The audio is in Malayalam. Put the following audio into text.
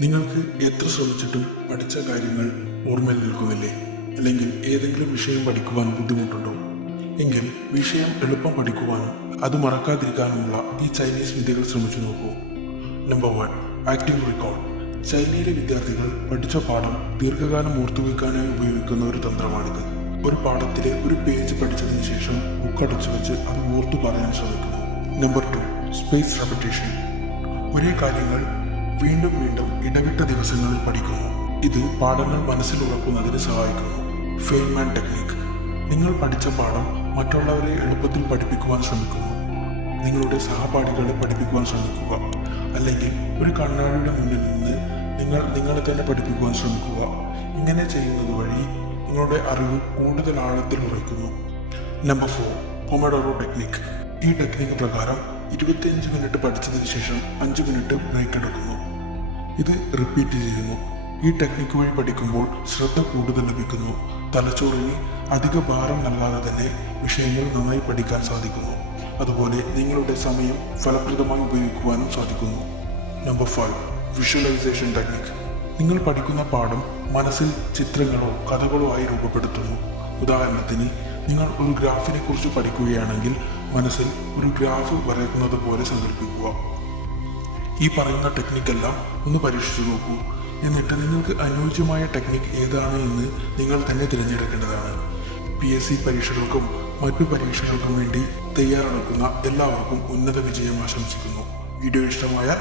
നിങ്ങൾക്ക് എത്ര ശ്രമിച്ചിട്ടും പഠിച്ച കാര്യങ്ങൾ ഓർമ്മയിൽ നിൽക്കുന്നില്ലേ? അല്ലെങ്കിൽ ഏതെങ്കിലും വിഷയം പഠിക്കുവാൻ ബുദ്ധിമുട്ടുണ്ടോ? എങ്കിൽ വിഷയം എളുപ്പം പഠിക്കുവാനും അത് മറക്കാതിരിക്കാനുമുള്ള ഈ ചൈനീസ് വിദ്യകൾ ശ്രമിച്ചു നോക്കൂ. Number 1, active recall. ചൈനയിലെ വിദ്യാർത്ഥികൾ പഠിച്ച പാഠം ദീർഘകാലം ഓർത്തുവെക്കാനായി ഉപയോഗിക്കുന്ന ഒരു തന്ത്രമാണിത്. ഒരു പാഠത്തിലെ ഒരു പേജ് പഠിച്ചതിന് ശേഷം ബുക്കടച്ചു വെച്ച് അത് ഓർത്തു പറയാൻ ശ്രമിക്കുന്നു. Number 2, space repetition. ഒരേ കാര്യങ്ങൾ വീണ്ടും വീണ്ടും ഇടവിട്ട ദിവസങ്ങളിൽ പഠിക്കുന്നു. ഇത് പാഠങ്ങൾ മനസ്സിൽ ഉറക്കുന്നതിന് സഹായിക്കുന്നു. Feynman technique. നിങ്ങൾ പഠിച്ച പാഠം മറ്റുള്ളവരെ എളുപ്പത്തിൽ പഠിപ്പിക്കുവാൻ ശ്രമിക്കുന്നു. നിങ്ങളുടെ സഹപാഠികളെ പഠിപ്പിക്കുവാൻ ശ്രമിക്കുക. അല്ലെങ്കിൽ ഒരു കണ്ണാടിയുടെ മുന്നിൽ നിന്ന് നിങ്ങളെ തന്നെ പഠിപ്പിക്കുവാൻ ശ്രമിക്കുക. ഇങ്ങനെ ചെയ്യുന്നത് വഴി നിങ്ങളുടെ അറിവ് കൂടുതൽ ആഴത്തിൽ ഉറയ്ക്കുന്നു. Number 4, pomodoro technique. ഈ ടെക്നിക്ക് പ്രകാരം 25 മിനിറ്റ് പഠിച്ചതിന് ശേഷം 5 മിനിറ്റ് ബ്രേക്ക് എടുക്കുന്നു. ഇത് റിപ്പീറ്റ് ചെയ്യുന്നു. ഈ ടെക്നിക്ക് വഴി പഠിക്കുമ്പോൾ ശ്രദ്ധ കൂടുതൽ ലഭിക്കുന്നു. തലച്ചോറിന് അധിക ഭാരം നൽകാതെ തന്നെ വിഷയങ്ങൾ നന്നായി പഠിക്കാൻ സാധിക്കുന്നു. അതുപോലെ നിങ്ങളുടെ സമയം ഫലപ്രദമായി ഉപയോഗിക്കുവാനും സാധിക്കുന്നു. Number 5, visualisation technique. നിങ്ങൾ പഠിക്കുന്ന പാഠം മനസ്സിൽ ചിത്രങ്ങളോ കഥകളോ ആയി രൂപപ്പെടുത്തുന്നു. ഉദാഹരണത്തിന്, നിങ്ങൾ ഒരു ഗ്രാഫിനെ കുറിച്ച് പഠിക്കുകയാണെങ്കിൽ മനസ്സിൽ ഒരു ഗ്രാഫ് വരയ്ക്കുന്നത് പോലെ സങ്കല്പിക്കുക. ഈ പറയുന്ന ടെക്നിക്കെല്ലാം ഒന്ന് പരീക്ഷിച്ചു നോക്കൂ. എന്നിട്ട് നിങ്ങൾക്ക് അനുയോജ്യമായ ടെക്നിക്ക് ഏതാണ് എന്ന് നിങ്ങൾ തന്നെ തിരഞ്ഞെടുക്കേണ്ടതാണ്. PSC പരീക്ഷകൾക്കും മറ്റു പരീക്ഷകൾക്കും വേണ്ടി തയ്യാറെടുക്കുന്ന എല്ലാവർക്കും ഉന്നത വിജയം ആശംസിക്കുന്നു. വീഡിയോ ഇഷ്ടമായാൽ